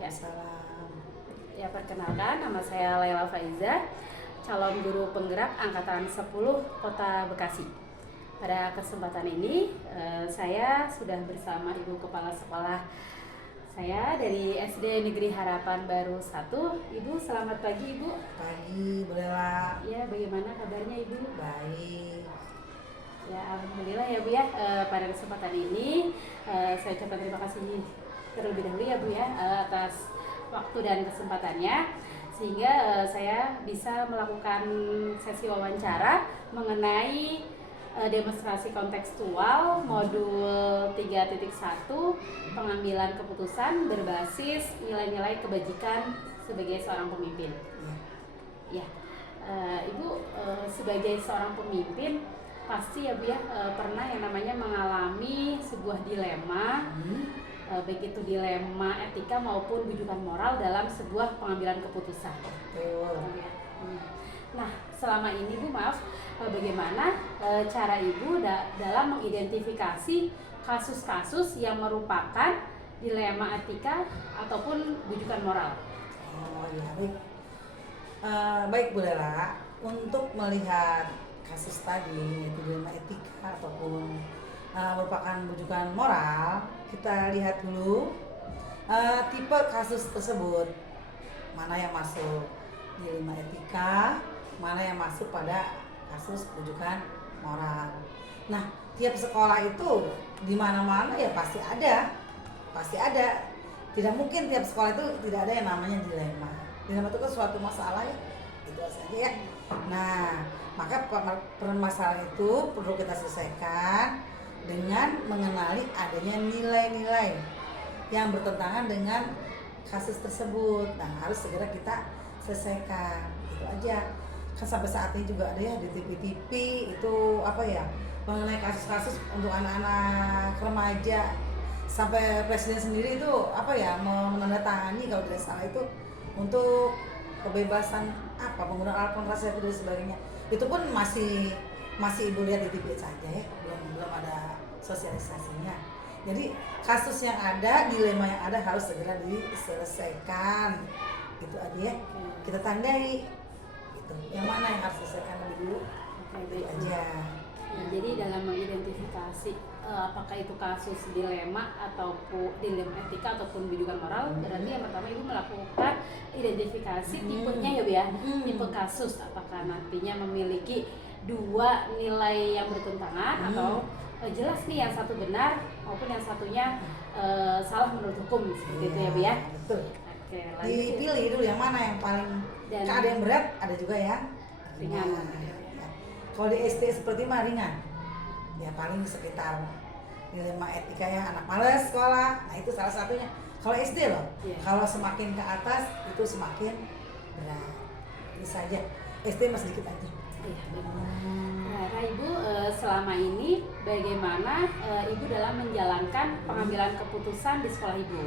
Ya, Salam. ya perkenalkan, nama saya Laila Faiza, calon guru penggerak angkatan 10 Kota Bekasi. Pada kesempatan ini saya sudah bersama Ibu Kepala Sekolah saya dari SD Negeri Harapan Baru 1. Ibu, selamat pagi Ibu. Pagi, boleh lah. Ya, bagaimana kabarnya Ibu? Baik. Ya, alhamdulillah ya Bu ya. Pada kesempatan ini saya ucapkan terima kasih terlebih dahulu ya Bu ya atas waktu dan kesempatannya, sehingga saya bisa melakukan sesi wawancara mengenai demonstrasi kontekstual modul 3.1 pengambilan keputusan berbasis nilai-nilai kebajikan sebagai seorang pemimpin. Ya, Ibu sebagai seorang pemimpin pasti ya Bu ya pernah yang namanya mengalami sebuah dilema, baik itu dilema etika maupun bujukan moral dalam sebuah pengambilan keputusan. Nah, selama ini Bu, maaf, bagaimana cara Ibu dalam mengidentifikasi kasus-kasus yang merupakan dilema etika ataupun bujukan moral? Oh ya, baik. Baik Bu Lela, untuk melihat kasus tadi yaitu dilema etika ataupun merupakan bujukan moral, kita lihat dulu tipe kasus tersebut, mana yang masuk dilema etika, mana yang masuk pada kasus bujukan moral. Nah, tiap sekolah itu di mana-mana ya pasti ada. Tidak mungkin tiap sekolah itu tidak ada yang namanya dilema. Dilema itu kan suatu masalah ya, itu saja ya. Nah, maka permasalahan itu perlu kita selesaikan dengan mengenali adanya nilai-nilai yang bertentangan dengan kasus tersebut. Nah, harus segera kita selesaikan. Itu aja. Kan sampai saat ini juga ada ya di TV-TV itu mengenai kasus-kasus untuk anak-anak remaja, sampai presiden sendiri itu menandatangani kalau tidak salah itu untuk kebebasan penggunaan alat kontrasepsi dan sebagainya. Itu pun masih Ibu lihat di TV saja ya, belum ada sosialisasinya. Jadi kasus yang ada, dilema yang ada harus segera diselesaikan. Itu aja ya, kita tandai gitu. Yang mana yang harus diselesaikan lebih dulu. Itu aja. Ya, jadi dalam mengidentifikasi apakah itu kasus dilema ataupun dilema etika ataupun bujukan moral, berarti yang pertama Ibu melakukan identifikasi tipenya ya Bu ya. Tipe kasus apakah nantinya memiliki dua nilai yang bertentangan atau jelas nih yang satu benar maupun yang satunya salah menurut hukum seperti itu ya Bu ya. Betul. Oke, lanjut. Dipilih dulu yang mana yang paling ada yang berat, ada juga yang ringan. Ya. Kalau di SD seperti mah ringan, ya paling sekitar dilema etika ya, anak malas sekolah, nah itu salah satunya. Kalau SD loh, kalau semakin ke atas itu semakin berat. Ini saja, SD masih sedikit aja. Iya, nah Ibu selama ini bagaimana Ibu dalam menjalankan pengambilan keputusan di sekolah Ibu,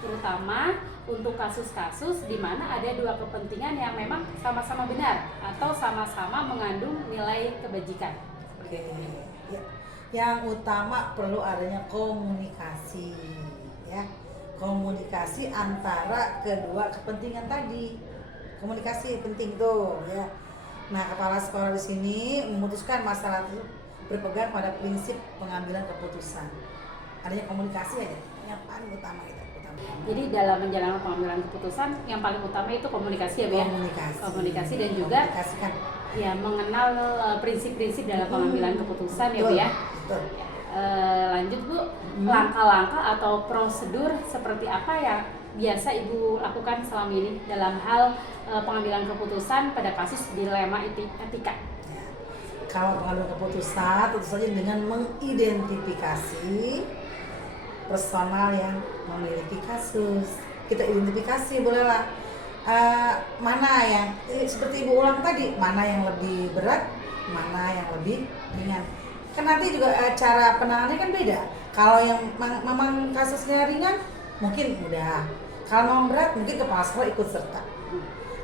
terutama untuk kasus-kasus di mana ada dua kepentingan yang memang sama-sama benar atau sama-sama mengandung nilai kebajikan. Oke, ya. Yang utama perlu adanya komunikasi, ya, komunikasi antara kedua kepentingan tadi. Komunikasi penting tuh, ya. Nah, kepala sekolah di sini memutuskan masalah itu berpegang pada prinsip pengambilan keputusan. Adanya komunikasi aja, yang paling utama itu. Jadi dalam menjalankan pengambilan keputusan yang paling utama itu komunikasi ya Bu ya. Komunikasi dan juga ya mengenal prinsip-prinsip dalam pengambilan keputusan ya Bu ya. Betul. Lanjut Bu, langkah-langkah atau prosedur seperti apa yang biasa Ibu lakukan selama ini dalam hal pengambilan keputusan pada kasus dilema etika? Ya. Kalau pengambilan keputusan tentu saja dengan mengidentifikasi personal yang memiliki kasus. Kita identifikasi bolehlah mana yang seperti Ibu ulang tadi, mana yang lebih berat, mana yang lebih ringan. Kan nanti juga cara penanganannya kan beda. Kalau yang memang kasusnya ringan mungkin mudah. Kalau memang berat mungkin kepala sekolah ikut serta.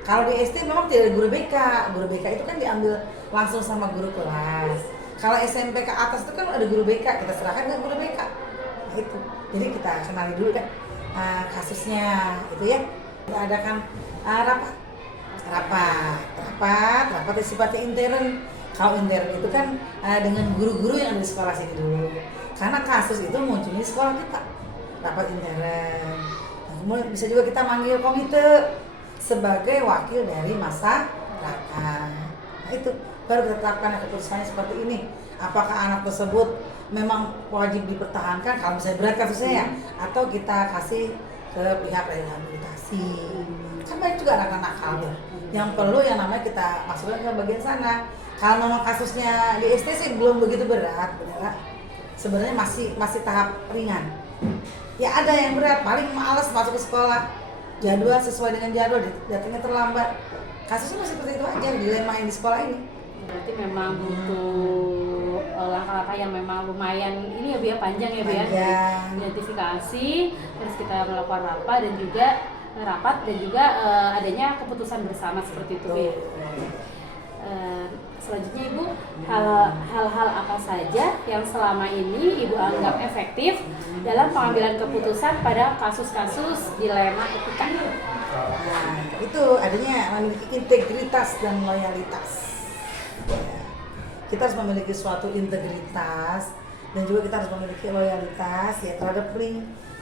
Kalau di SD memang tidak ada guru BK. Guru BK itu kan diambil langsung sama guru kelas. Kalau SMP ke atas itu kan ada guru BK, kita serahkan ke guru BK. Nah, itu. Jadi kita kenali dulu kan kasusnya itu ya. Kita adakan rapat yang sifatnya intern. Kalau intern itu kan dengan guru-guru yang ada di sekolah sini dulu, karena kasus itu munculnya di sekolah kita, rapat intern. Nah, kemudian bisa juga kita manggil komite sebagai wakil dari masyarakat. Nah, itu baru kita tetapkan keputusannya seperti ini. Apakah anak tersebut memang wajib dipertahankan kalau misalnya berat kasusnya ya, atau kita kasih ke pihak rehabilitasi. Kan banyak juga anak-anak nakal tuh yang perlu yang namanya kita masukkan ke bagian sana. Kalau memang kasusnya di SD sih belum begitu berat, benar. Sebenarnya masih tahap ringan. Ya ada yang berat, paling malas masuk ke sekolah, jadwal sesuai dengan jadwal, datangnya terlambat. Kasusnya masih seperti itu aja, dilema yang di sekolah ini. Berarti memang butuh langkah-langkah yang memang lumayan ini ya Bu ya, panjang ya Bu ya. Identifikasi, terus kita melakukan rapat dan juga adanya keputusan bersama seperti itu Bu ya. Selanjutnya Ibu, hal-hal apa saja yang selama ini Ibu anggap efektif dalam pengambilan keputusan pada kasus-kasus dilema etika? Nah, itu adanya memiliki integritas dan loyalitas. Ya. Kita harus memiliki suatu integritas dan juga kita harus memiliki loyalitas ya terhadap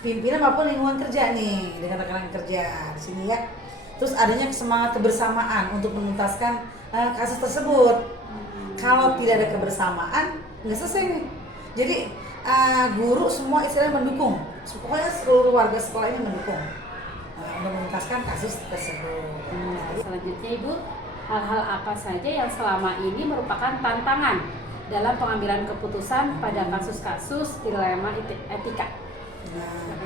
pimpinan maupun lingkungan kerja nih, dengan rekan-rekan kerja di sini ya. Terus adanya semangat kebersamaan untuk menuntaskan kasus tersebut. Kalau tidak ada kebersamaan, nggak selesai nih. Jadi guru semua istilahnya mendukung. Pokoknya seluruh warga sekolah ini mendukung untuk menuntaskan kasus tersebut. Selanjutnya Ibu, hal-hal apa saja yang selama ini merupakan tantangan dalam pengambilan keputusan pada kasus-kasus dilema etika? Nah,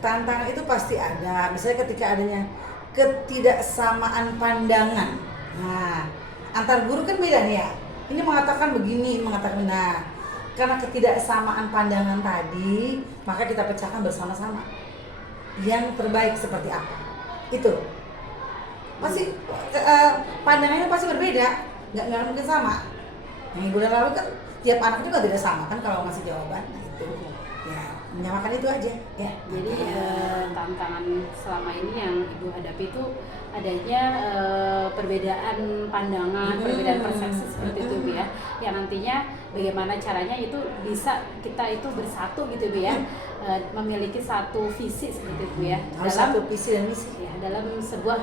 tantangan itu pasti ada. Misalnya ketika adanya ketidaksamaan pandangan. Nah, antar guru kan beda nih ya. Ini mengatakan begini, mengatakan benar. Karena ketidaksamaan pandangan tadi, maka kita pecahkan bersama-sama. Yang terbaik seperti apa? Itu. Pasti pandangannya pasti berbeda, nggak mungkin sama. Yang bulan lalu kan tiap anak juga tidak sama kan kalau ngasih jawaban. Nah, itu. Ya, menyamakan itu aja ya. Jadi tantangan selama ini yang Ibu hadapi itu adanya perbedaan pandangan, perbedaan persepsi seperti itu Bu ya. Yang nantinya bagaimana caranya itu bisa kita itu bersatu gitu Bu ya. Memiliki satu visi seperti itu ya. Harus satu visi dan misi ya, dalam sebuah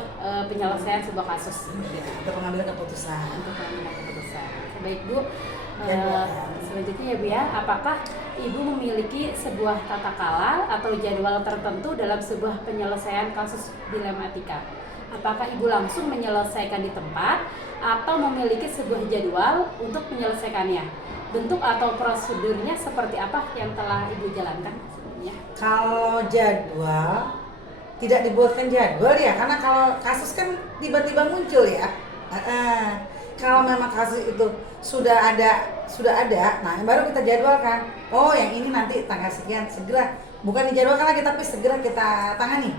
penyelesaian sebuah kasus. Untuk pengambilan keputusan. Baik Bu. Selanjutnya ya Bu ya, apakah Ibu memiliki sebuah tata kala atau jadwal tertentu dalam sebuah penyelesaian kasus dilema etika? Apakah Ibu langsung menyelesaikan di tempat atau memiliki sebuah jadwal untuk menyelesaikannya? Bentuk atau prosedurnya seperti apa yang telah Ibu jalankan sebelumnya? Kalau jadwal, tidak dibuatkan jadwal ya, karena kalau kasus kan tiba-tiba muncul ya. Kalau memang kasus itu sudah ada, nah baru kita jadwalkan. Oh, yang ini nanti tanggal sekian segera, bukan dijadwalkan lagi tapi segera kita tangani.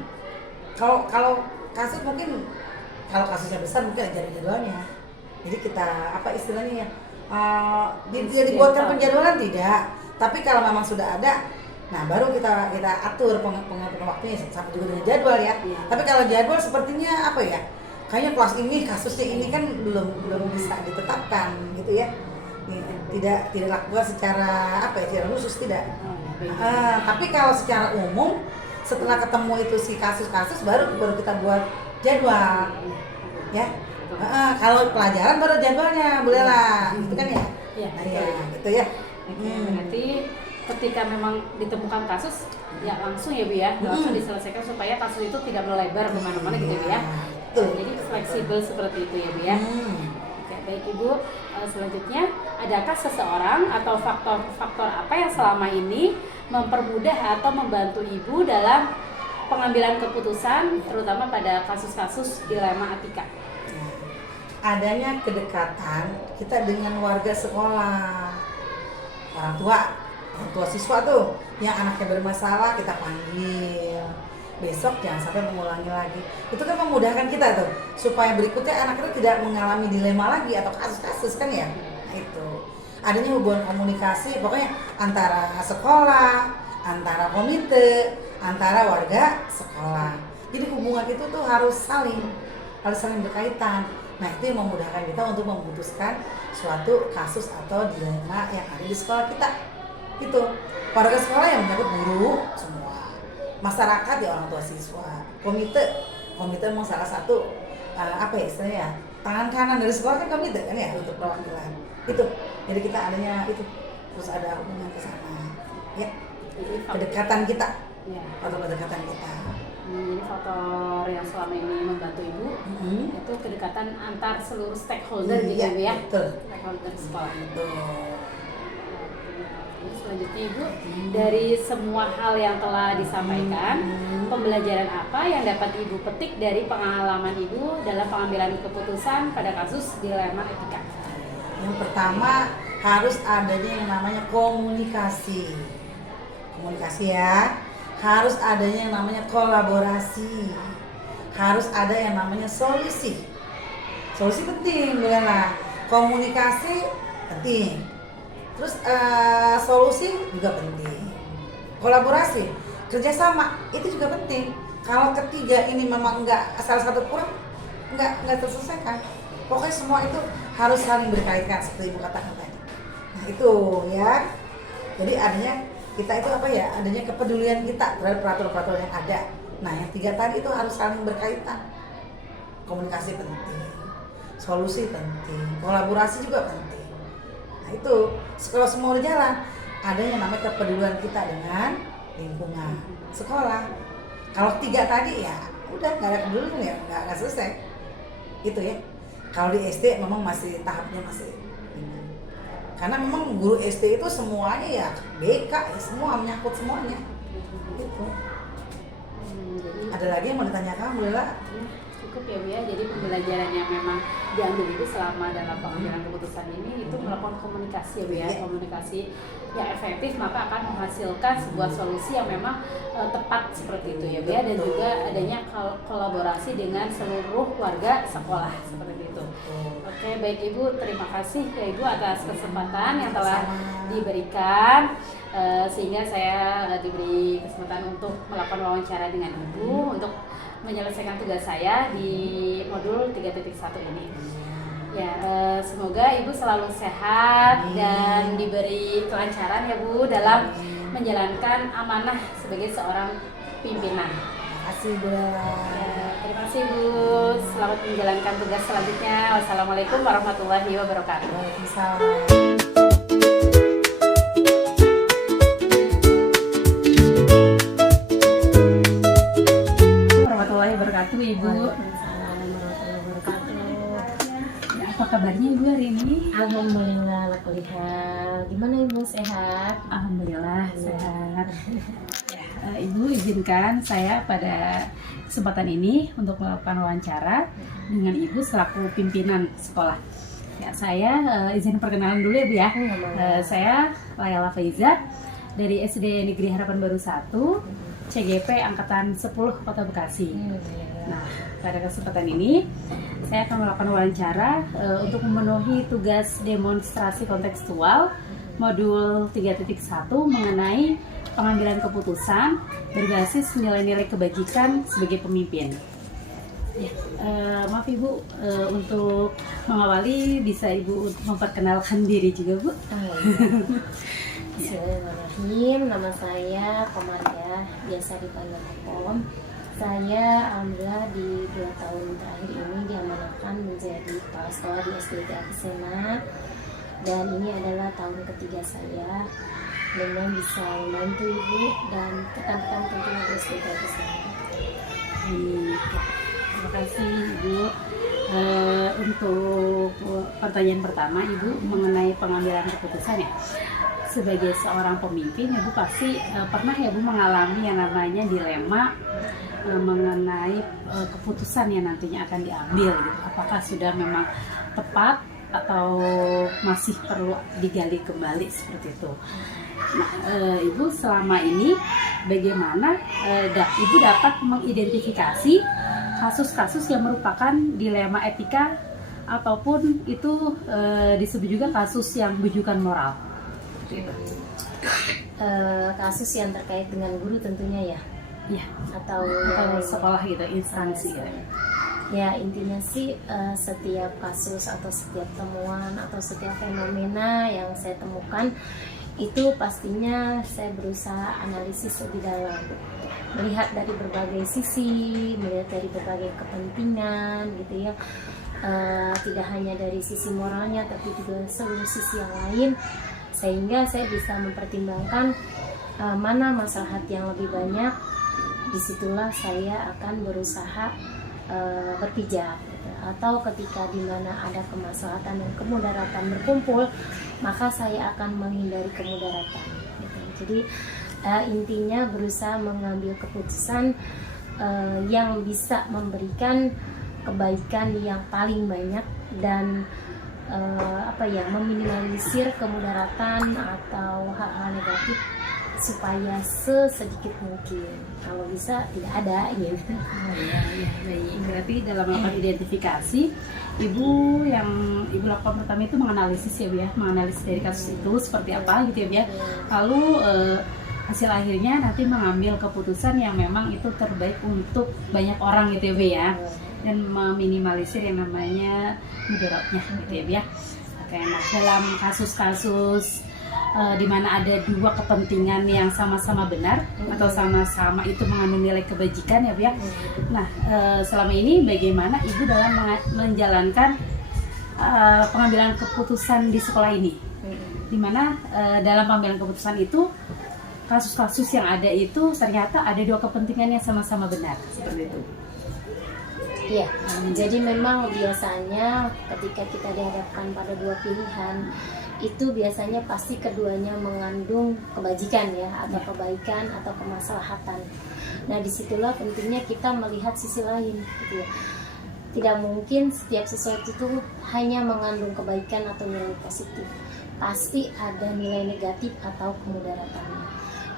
Kalau kasus mungkin, kalau kasusnya besar mungkin ada jadwalnya. Jadi kita apa istilahnya ya? Tidak dibuatkan penjadwalan tidak. Tapi kalau memang sudah ada, nah baru kita atur pengatur waktunya sampai juga dengan jadwal ya. Tapi kalau jadwal sepertinya apa ya? Kayaknya kelas ini kasusnya ini kan belum bisa ditetapkan gitu ya. Tidak lakukan secara secara khusus tidak. Tapi kalau secara umum setelah ketemu itu si kasus-kasus baru kita buat jadwal ya. Kalau pelajaran baru jadwalnya bolehlah gitu kan ya. Nah, ya gitu ya. Berarti ketika memang ditemukan kasus ya langsung ya Bu ya, langsung diselesaikan supaya kasus itu tidak melebar kemana-mana gitu Bu ya. Jadi fleksibel seperti itu ya Bu ya. Oke, baik Ibu. Selanjutnya, adakah seseorang atau faktor apa yang selama ini mempermudah atau membantu Ibu dalam pengambilan keputusan terutama pada kasus-kasus dilema etika? Adanya kedekatan kita dengan warga sekolah, orang tua siswa tuh yang anaknya bermasalah kita panggil, besok jangan sampai mengulangi lagi. Itu kan memudahkan kita tuh supaya berikutnya anak itu tidak mengalami dilema lagi atau kasus-kasus kan ya. Nah, itu adanya hubungan komunikasi pokoknya antara sekolah, antara komite, antara warga sekolah. Jadi hubungan itu tuh harus saling berkaitan. Nah, itu yang memudahkan kita untuk memutuskan suatu kasus atau dilema yang ada di sekolah kita. Itu warga sekolah yang menyangkut guru semua, masyarakat ya orang tua siswa, komite memang salah satu apa ya istilahnya ya, tangan kanan dari sekolah kan komite kan ya untuk perwakilan itu. Jadi kita adanya itu terus ada hubungan ke sana ya, kedekatan kita Ya. atau kedekatan kita. Jadi faktor yang selama ini membantu Ibu itu kedekatan antar seluruh stakeholder gitu Iya, Ibu ya. betul. Stakeholder sekolah. Betul. Selanjutnya Ibu, dari semua hal yang telah disampaikan, pembelajaran apa yang dapat Ibu petik dari pengalaman Ibu dalam pengambilan keputusan pada kasus dilema etika? Yang pertama harus adanya yang namanya komunikasi. Komunikasi ya. Harus adanya yang namanya kolaborasi. Harus ada yang namanya solusi. Solusi penting, Bella. Komunikasi penting. Terus solusi juga penting. Kolaborasi, kerjasama itu juga penting. Kalau ketiga ini memang nggak, salah satu kurang, nggak terselesaikan. Pokoknya semua itu harus saling berkaitan seperti Ibu katakan tadi. Nah itu ya. Jadi adanya kita itu apa ya? Adanya kepedulian kita terhadap peraturan-peraturan yang ada. Nah yang tiga tadi itu harus saling berkaitan. Komunikasi penting, solusi penting, kolaborasi juga penting. Nah itu kalau semua udah jalan, ada yang namanya kepedulian kita dengan lingkungan sekolah. Kalau tiga tadi ya udah nggak ada kepedulian ya nggak selesai. Itu ya. Kalau di SD memang masih tahapnya masih ini. Karena memang guru SD itu semuanya ya BK ya semua menyangkut semuanya. Gitu. Ada lagi yang mau ditanyakan, Bu Lela? Cukup ya Bu ya, jadi pembelajaran yang memang diambil itu selama dalam pengambilan keputusan ini itu melakukan komunikasi ya Bu ya, komunikasi yang efektif maka akan menghasilkan sebuah solusi yang memang tepat seperti itu ya Bu ya, dan juga adanya kolaborasi dengan seluruh warga sekolah seperti itu. Oke, baik Ibu, terima kasih ya Ibu atas kesempatan yang telah diberikan sehingga saya diberi kesempatan untuk melakukan wawancara dengan Ibu untuk menyelesaikan tugas saya di modul 3.1 ini. Ya, semoga Ibu selalu sehat dan diberi kelancaran ya Bu dalam menjalankan amanah sebagai seorang pimpinan. Terima kasih Bu Lela. Ya, terima kasih Bu. Selamat menjalankan tugas selanjutnya. Wassalamualaikum warahmatullahi wabarakatuh. Waalaikumsalam. Warahmatullahi wabarakatuh Ibu. Ya, apa kabarnya Ibu hari ini? Alhamdulillah, lakulihat. Gimana Ibu, sehat? Alhamdulillah sehat. Ya, Ibu izinkan saya pada kesempatan ini untuk melakukan wawancara dengan Ibu selaku pimpinan sekolah. Ya, saya izin perkenalan dulu ya Bu ya. Saya Layala Faiza dari SD Negeri Harapan Baru 1, CGP Angkatan 10 Kota Bekasi. Nah, pada kesempatan ini saya akan melakukan wawancara untuk memenuhi tugas demonstrasi kontekstual modul 3.1 mengenai pengambilan keputusan berbasis nilai-nilai kebajikan sebagai pemimpin. Ya, maaf Ibu, untuk mengawali bisa Ibu memperkenalkan diri juga Bu. Bismillahirrahmanirrahim. Nama saya Komaria, biasa dipanggil Kom. Saya alhamdulillah di 2 tahun terakhir ini diamanahkan menjadi kepala sekolah di SD Apisena, dan ini adalah tahun ketiga saya. Mudah-mudahan bisa membantu Ibu dan rekan-rekan tentunya di SD Apisena. Terima kasih Ibu. Untuk pertanyaan pertama Ibu mengenai pengambilan keputusan ya. Sebagai seorang pemimpin Ibu pasti pernah ya Bu mengalami yang namanya dilema mengenai keputusan yang nantinya akan diambil gitu. Apakah sudah memang tepat atau masih perlu digali kembali seperti itu. Nah, Ibu selama ini bagaimana Ibu dapat mengidentifikasi kasus-kasus yang merupakan dilema etika ataupun itu disebut juga kasus yang bujukan moral. Kasus yang terkait dengan guru tentunya ya. Iya. atau Sekolah gitu, instansi ya. Ya intinya sih setiap kasus atau setiap temuan atau setiap fenomena yang saya temukan itu pastinya saya berusaha analisis lebih dalam, melihat dari berbagai sisi, melihat dari berbagai kepentingan gitu ya. Tidak hanya dari sisi moralnya tapi juga seluruh sisi yang lain, sehingga saya bisa mempertimbangkan mana maslahat yang lebih banyak. Disitulah saya akan berusaha berpijak gitu. Atau ketika di mana ada kemaslahatan dan kemudaratan berkumpul, maka saya akan menghindari kemudaratan gitu. Jadi intinya berusaha mengambil keputusan yang bisa memberikan kebaikan yang paling banyak dan meminimalisir kemudaratan atau hal-hal negatif supaya sesedikit mungkin, kalau bisa tidak ada gitu. Iya, baik. Berarti dalam melakukan identifikasi, ibu lakukan pertama itu menganalisis ya Bu ya, menganalisis dari kasus itu seperti apa gitu ya Bu ya. Lalu hasil akhirnya nanti mengambil keputusan yang memang itu terbaik untuk banyak orang gitu ya Bu ya, dan meminimalisir yang namanya mudaratnya gitu ya Bu ya. Oke, nah dalam kasus-kasus di mana ada dua kepentingan yang sama-sama benar atau sama-sama itu mengandung nilai kebajikan ya Bu ya. Nah selama ini bagaimana Ibu dalam menjalankan pengambilan keputusan di sekolah ini, di mana dalam pengambilan keputusan itu kasus-kasus yang ada itu ternyata ada dua kepentingan yang sama-sama benar seperti itu. Iya, jadi memang biasanya ketika kita dihadapkan pada dua pilihan itu biasanya pasti keduanya mengandung kebajikan ya, atau kebaikan atau kemaslahatan. Nah disitulah pentingnya kita melihat sisi lain gitu ya. Tidak mungkin setiap sesuatu itu hanya mengandung kebaikan atau nilai positif, pasti ada nilai negatif atau kemudaratannya.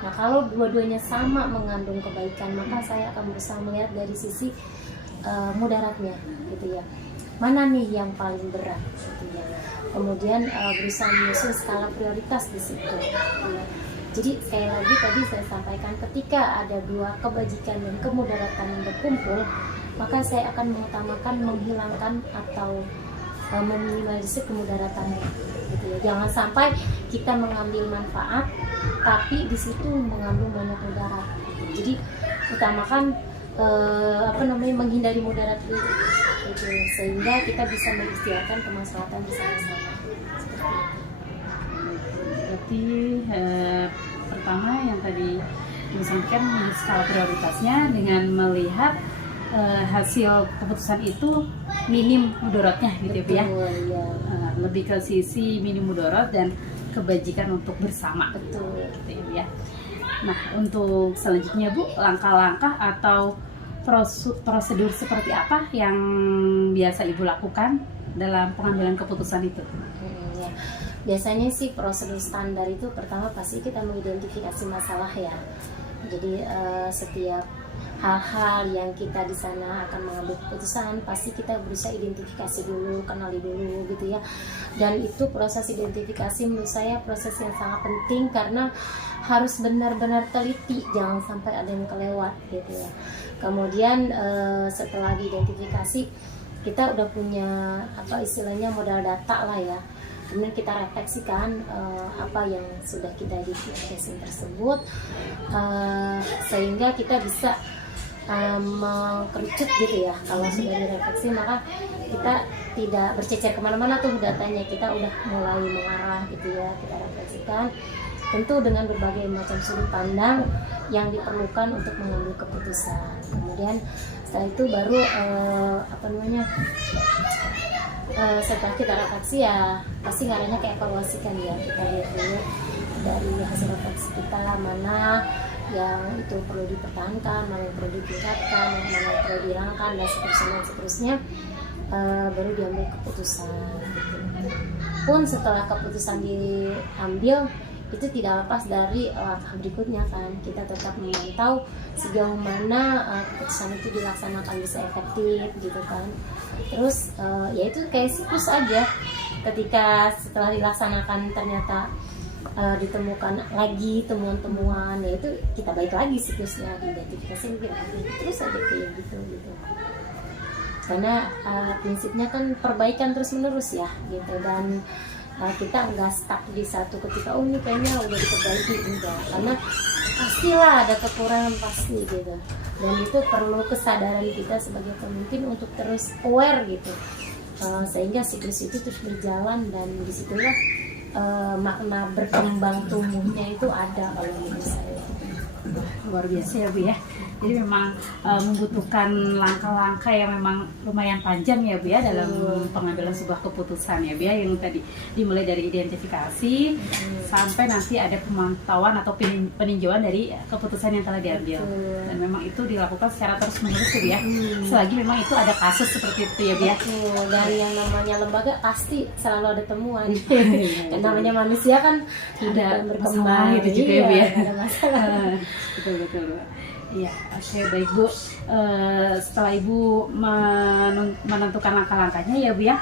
Nah kalau dua-duanya sama mengandung kebaikan, maka saya akan berusaha melihat dari sisi mudaratnya gitu ya, mana nih yang paling berat gitu ya. Kemudian berusaha menyusun skala prioritas di situ gitu ya. Jadi sekali lagi tadi saya sampaikan, ketika ada dua kebajikan dan kemudaratan yang berkumpul, maka saya akan mengutamakan menghilangkan atau meminimalisir kemudaratannya gitu ya. Jangan sampai kita mengambil manfaat tapi di situ mengandung banyak mudarat. Jadi utamakan menghindari mudarat itu gitu, sehingga kita bisa mengikhtiarkan kemaslahatan bersama-sama. Berarti pertama yang tadi disampaikan skala prioritasnya dengan melihat hasil keputusan itu minim mudaratnya gitu ya. Ya. Lebih ke sisi minim mudarat dan kebajikan untuk bersama. Betul. Gitu ya. Nah untuk selanjutnya Bu, langkah-langkah atau prosedur seperti apa yang biasa Ibu lakukan dalam pengambilan keputusan itu? Ya. Biasanya sih prosedur standar itu pertama pasti kita mengidentifikasi masalah ya. Jadi setiap hal-hal yang kita di sana akan mengambil keputusan pasti kita berusaha identifikasi dulu, kenali dulu gitu ya. Dan itu proses identifikasi menurut saya proses yang sangat penting karena harus benar-benar teliti, jangan sampai ada yang kelewat gitu ya. Kemudian setelah diidentifikasi kita udah punya istilahnya modal data lah ya. Kemudian kita refleksikan apa yang sudah kita identifikasi tersebut sehingga kita bisa mengkerucut gitu ya. Kalau sudah direfleksi maka kita tidak bercecer kemana-mana tuh datanya, kita udah mulai mengarah gitu ya. Kita refleksikan tentu dengan berbagai macam sudut pandang yang diperlukan untuk mengambil keputusan. Kemudian setelah itu baru setelah kita refleksi ya pasti ngarahnya ke evaluasikan ya. Kita lihat dulu dari hasil refleksi kita mana yang itu perlu dipertahankan, mana yang perlu ditingkatkan, mana yang perlu dihilangkan dan seterusnya baru diambil keputusan gitu. Pun setelah keputusan diambil itu tidak lepas dari langkah berikutnya kan, kita tetap memantau sejauh mana keputusan itu dilaksanakan bisa efektif gitu kan. Terus ya itu kayak siklus aja, ketika setelah dilaksanakan ternyata ditemukan lagi temuan-temuan, ya itu kita balik lagi siklusnya, diidentifikasi mungkin lagi terus aja kayak gitu. Karena prinsipnya kan perbaikan terus menerus ya gitu, dan kita nggak stuck di satu ketika ini kayaknya udah diperbaiki, enggak, karena pastilah ada kekurangan pasti gitu, dan itu perlu kesadaran kita sebagai pemimpin untuk terus aware gitu, sehingga siklus itu terus berjalan, dan disitulah makna berkembang tumbuhnya itu ada kalau menurut saya. Luar biasa ya Bu ya. Jadi memang membutuhkan langkah-langkah yang memang lumayan panjang ya Bu ya dalam pengambilan sebuah keputusan ya Bu ya, yang tadi dimulai dari identifikasi sampai nanti ada pemantauan atau peninjauan dari keputusan yang telah diambil. Dan memang itu dilakukan secara terus-menerus ya Bu ya. Selagi memang itu ada kasus seperti itu ya Bu ya. Dan yang namanya lembaga pasti selalu ada temuan. Dan namanya manusia kan Ada hidup dan berkembang gitu juga ya Bu ya. Ada masalah. Betul. Iya, oke, baik Bu. Setelah Ibu menentukan langkah-langkahnya ya Bu ya,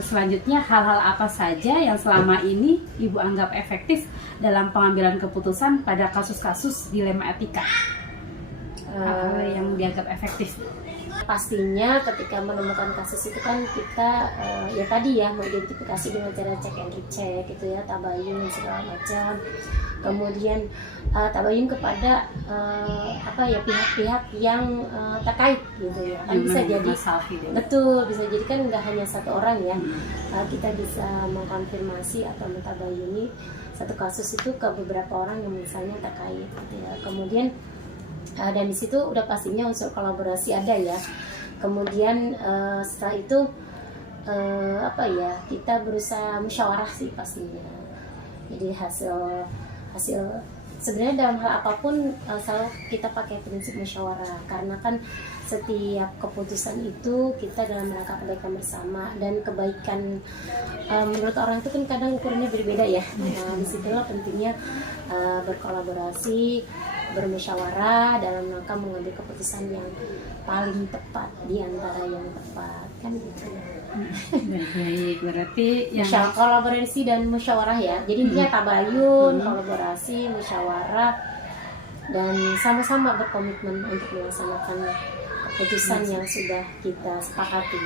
selanjutnya hal-hal apa saja yang selama ini Ibu anggap efektif dalam pengambilan keputusan pada kasus-kasus dilema etika? Hal-hal yang dianggap efektif. Pastinya ketika menemukan kasus itu kan kita ya tadi ya mengidentifikasi dengan cara cek and recheck gitu ya, tabayun segala macam. Kemudian tabayun kepada pihak-pihak yang terkait gitu ya. Kan bisa jadi betul, bisa jadi kan nggak hanya satu orang ya. Kita bisa mengkonfirmasi atau mentabayuni satu kasus itu ke beberapa orang yang misalnya terkait gitu ya. Kemudian dan di situ udah pastinya unsur kolaborasi ada ya. Kemudian setelah itu kita berusaha musyawarah sih pastinya. Jadi hasil sebenarnya dalam hal apapun selalu kita pakai prinsip musyawarah, karena kan setiap keputusan itu kita dalam rangka kebaikan bersama, dan kebaikan menurut orang itu kan kadang ukurannya berbeda ya. Nah, disitulah pentingnya berkolaborasi, bermusyawarah dalam rangka mengambil keputusan yang paling tepat di antara yang tepat, kan gitu ya. Baik, berarti yang kolaborasi dan musyawarah ya. Jadi intinya tabayun, kolaborasi, musyawarah, dan sama-sama berkomitmen untuk melaksanakan keputusan yang sudah kita sepakati.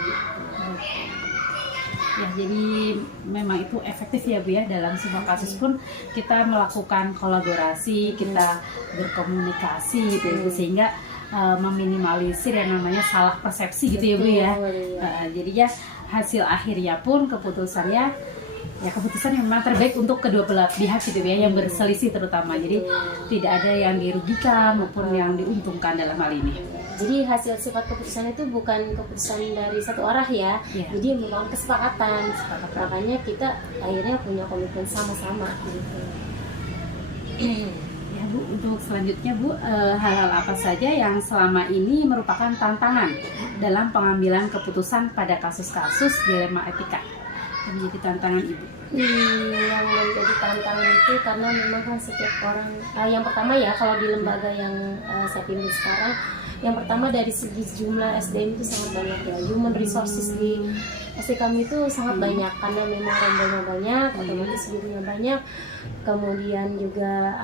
Ya, jadi memang itu efektif ya Bu ya, dalam semua kasus pun kita melakukan kolaborasi, kita berkomunikasi gitu ya Bu, sehingga meminimalisir yang namanya salah persepsi gitu ya Bu ya. Jadi ya hasil akhirnya pun keputusannya ya keputusan yang memang terbaik untuk kedua belah pihak gitu ya, yang berselisih terutama. Jadi tidak ada yang dirugikan maupun yang diuntungkan dalam hal ini. Jadi hasil sifat keputusan itu bukan keputusan dari satu arah ya. Jadi merupakan kesepakatan. Makanya kita akhirnya punya komitmen sama-sama gitu. Ya Bu, untuk selanjutnya Bu, hal-hal apa saja yang selama ini merupakan tantangan dalam pengambilan keputusan pada kasus-kasus dilema etika yang menjadi tantangan Ibu? Yang menjadi tantangan itu karena memang kan setiap orang, yang pertama ya kalau di lembaga yang saya pimpin sekarang, yang pertama dari segi jumlah SDM itu sangat banyak ya. Human resources di SD kami itu sangat banyak, karena memang rombongan banyak, otomatis gurunya banyak, kemudian juga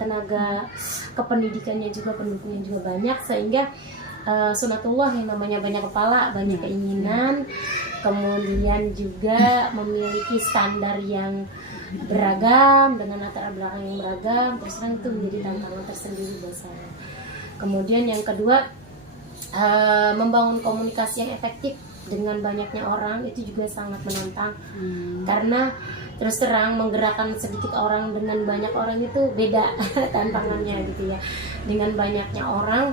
tenaga kependidikannya juga, pendukungnya juga banyak, sehingga sunatullah yang namanya banyak kepala, banyak keinginan, kemudian juga memiliki standar yang beragam dengan latar belakang yang beragam, terus terang itu menjadi tantangan tersendiri buat saya. Kemudian yang kedua, membangun komunikasi yang efektif dengan banyaknya orang itu juga sangat menantang, karena terus terang menggerakkan sedikit orang dengan banyak orang itu beda tantangannya gitu ya. Dengan banyaknya orang,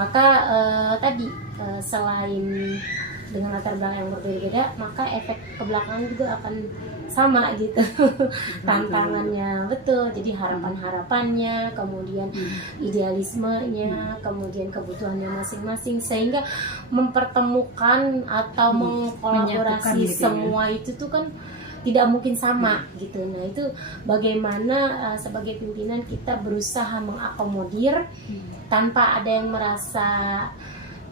maka selain dengan latar belakang yang berbeda-beda, maka efek ke belakang juga akan sama gitu. Tantangannya betul, jadi harapan-harapannya, kemudian idealismenya, kemudian kebutuhannya masing-masing, sehingga mempertemukan atau mengkolaborasi gitu semua itu tuh kan tidak mungkin sama gitu. Nah itu bagaimana sebagai pimpinan kita berusaha mengakomodir tanpa ada yang merasa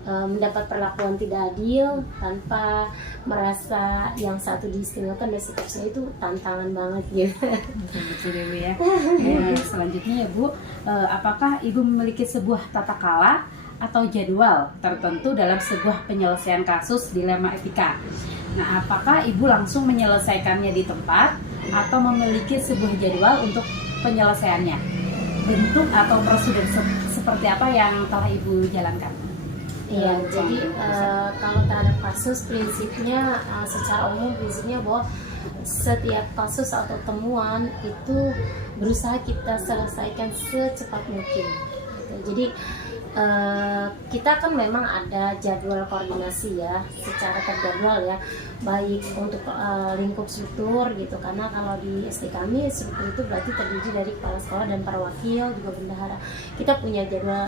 mendapat perlakuan tidak adil tanpa merasa yang satu diistimewakan dan seterusnya, itu tantangan banget gitu. Betul ya Bu ya. Selanjutnya ya Bu, apakah Ibu memiliki sebuah tata kala atau jadwal tertentu dalam sebuah penyelesaian kasus dilema etika? Nah, apakah Ibu langsung menyelesaikannya di tempat atau memiliki sebuah jadwal untuk penyelesaiannya? Bentuk atau prosedur seperti apa yang telah Ibu jalankan? Iya, jadi kalau terhadap kasus prinsipnya secara umum prinsipnya bahwa setiap kasus atau temuan itu berusaha kita selesaikan secepat mungkin. Jadi kita kan memang ada jadwal koordinasi ya, secara terjadwal ya, baik untuk lingkup struktur gitu, karena kalau di SD kami struktur itu berarti terdiri dari kepala sekolah dan para wakil juga bendahara. Kita punya jadwal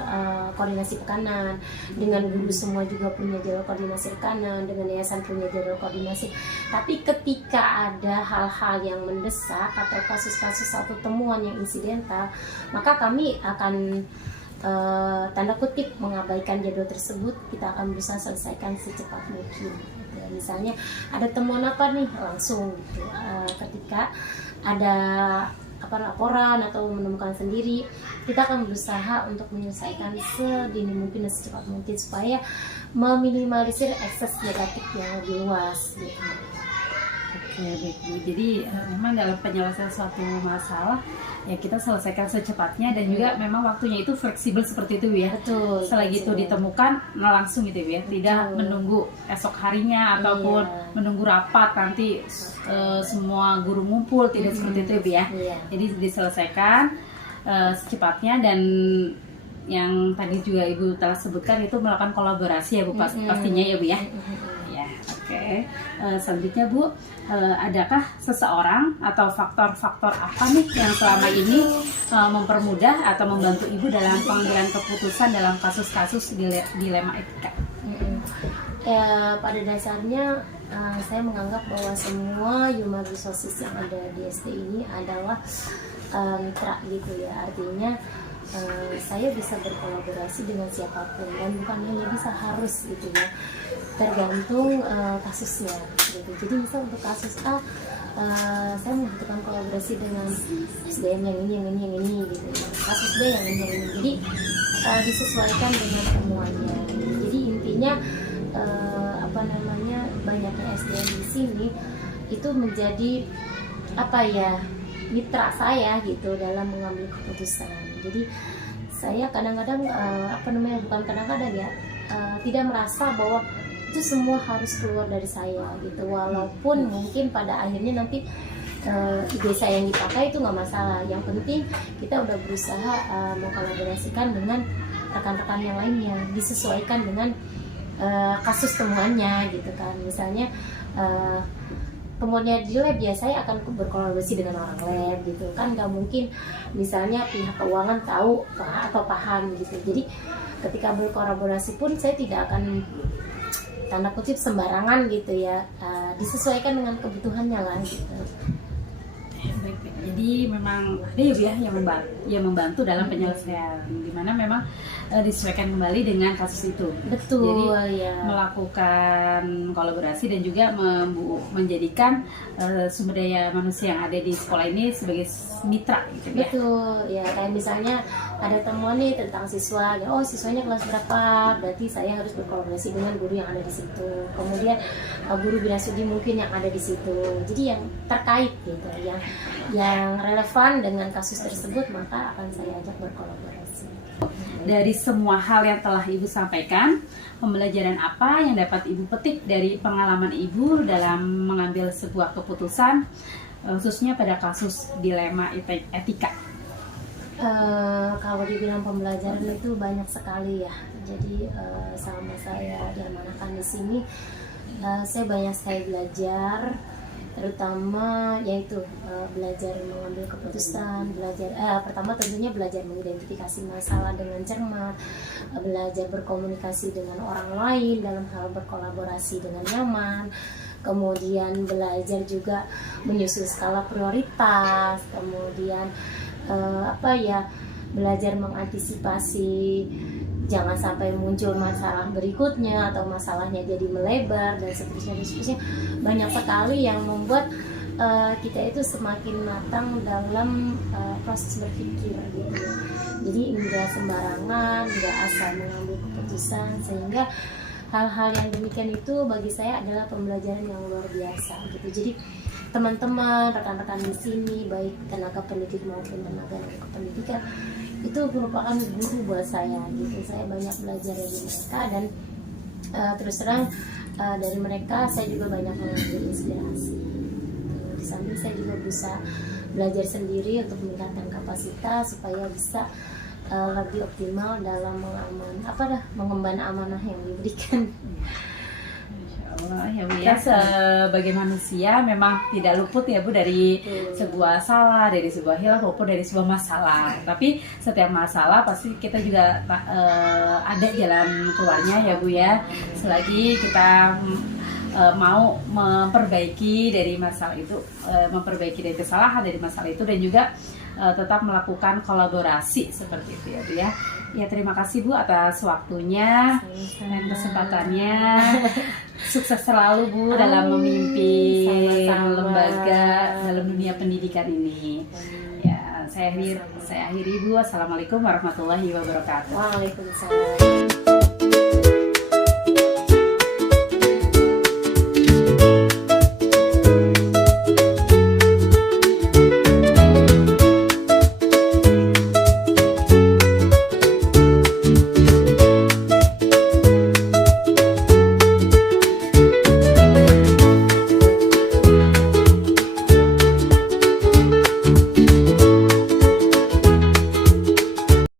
koordinasi pekanan, dengan guru semua juga punya jadwal koordinasi rekanan, dengan yayasan punya jadwal koordinasi. Tapi ketika ada hal-hal yang mendesak atau kasus-kasus atau temuan yang insidental, maka kami akan tanda kutip mengabaikan jadwal tersebut. Kita akan berusaha selesaikan secepat mungkin gitu. Misalnya ada temuan apa nih, langsung gitu. Ketika ada laporan atau menemukan sendiri, kita akan berusaha untuk menyelesaikan sedini mungkin dan secepat mungkin supaya meminimalisir ekses negatif yang lebih luas gitu. Oke, baik Bu. Jadi memang dalam penyelesaian suatu masalah ya kita selesaikan secepatnya, dan juga memang waktunya itu fleksibel seperti itu ya. Betul. Selagi itu ditemukan langsung gitu ya, tidak menunggu esok harinya ataupun menunggu rapat nanti semua guru ngumpul, tidak seperti itu ya. Jadi diselesaikan secepatnya, dan yang tadi juga Ibu telah sebutkan itu melakukan kolaborasi ya Bu, pastinya ya Bu ya. Oke. Selanjutnya Bu, adakah seseorang atau faktor-faktor apa nih yang selama ini mempermudah atau membantu Ibu dalam pengambilan keputusan dalam kasus-kasus dilema etika? Pada dasarnya saya menganggap bahwa semua human resources yang ada di SD ini adalah mitra gitu ya. Artinya saya bisa berkolaborasi dengan siapapun, dan bukan hanya bisa, harus gitu ya, tergantung kasusnya gitu. Jadi misal untuk kasus A saya membutuhkan kolaborasi dengan SDM yang ini gitu ya. Kasus B yang ini. Jadi disesuaikan dengan temuannya. Jadi intinya banyaknya SDM di sini itu menjadi mitra saya gitu dalam mengambil keputusan. Jadi saya kadang-kadang bukan kadang-kadang ya, tidak merasa bahwa itu semua harus keluar dari saya gitu, walaupun mungkin pada akhirnya nanti ide saya yang dipakai itu nggak masalah. Yang penting kita udah berusaha mengkolaborasikan dengan rekan-rekan yang lainnya, disesuaikan dengan kasus temuannya gitu kan. Misalnya kemudian di lab ya saya akan berkolaborasi dengan orang lab gitu kan, nggak mungkin misalnya pihak keuangan tahu atau paham gitu. Jadi ketika berkolaborasi pun saya tidak akan tanda kutip sembarangan gitu ya, disesuaikan dengan kebutuhannya lah gitu. Jadi memang ada ya yang membantu dalam penyelesaian, dimana memang disesuaikan kembali dengan kasus itu. Betul. Jadi melakukan kolaborasi dan juga menjadikan sumber daya manusia yang ada di sekolah ini sebagai mitra gitu ya. Betul ya, kayak misalnya ada temuan nih tentang siswa, siswanya kelas berapa, berarti saya harus berkolaborasi dengan guru yang ada di situ. Kemudian guru bina studi mungkin yang ada di situ. Jadi yang terkait gitu, yang relevan dengan kasus tersebut, maka akan saya ajak berkolaborasi. Dari semua hal yang telah Ibu sampaikan, pembelajaran apa yang dapat Ibu petik dari pengalaman Ibu dalam mengambil sebuah keputusan, khususnya pada kasus dilema etika? Kalau dibilang pembelajaran itu banyak sekali ya. Jadi selama saya diamanahkan di sini, saya banyak sekali belajar, terutama yaitu belajar mengambil keputusan, pertama tentunya belajar mengidentifikasi masalah dengan cermat, belajar berkomunikasi dengan orang lain dalam hal berkolaborasi dengan nyaman, kemudian belajar juga menyusun skala prioritas, kemudian belajar mengantisipasi jangan sampai muncul masalah berikutnya atau masalahnya jadi melebar dan seterusnya. Banyak sekali yang membuat kita itu semakin matang dalam proses berpikir gitu. Jadi enggak sembarangan, enggak asal mengambil keputusan, sehingga hal-hal yang demikian itu bagi saya adalah pembelajaran yang luar biasa gitu. Jadi teman-teman, rekan-rekan di sini, baik tenaga pendidik maupun tenaga pendidikan, itu merupakan guru buat saya gitu. Saya banyak belajar dari mereka, dan terus terang dari mereka saya juga banyak mengambil inspirasi. Di samping saya juga bisa belajar sendiri untuk meningkatkan kapasitas supaya bisa lebih optimal dalam mengemban amanah yang diberikan. Allah ya Bu ya, sebagai manusia memang tidak luput ya Bu dari sebuah salah, dari sebuah hilaf maupun dari sebuah masalah. Tapi setiap masalah pasti kita juga ada jalan keluarnya ya Bu ya. Selagi kita mau memperbaiki dari masalah itu, memperbaiki dari kesalahan dari masalah itu, dan juga tetap melakukan kolaborasi seperti itu ya Bu ya. Ya, terima kasih Bu atas waktunya dan kesempatannya. Sukses selalu Bu dalam memimpin lembaga dalam dunia pendidikan ini. Ya, saya akhiri Bu. Assalamualaikum warahmatullahi wabarakatuh. Waalaikumsalam.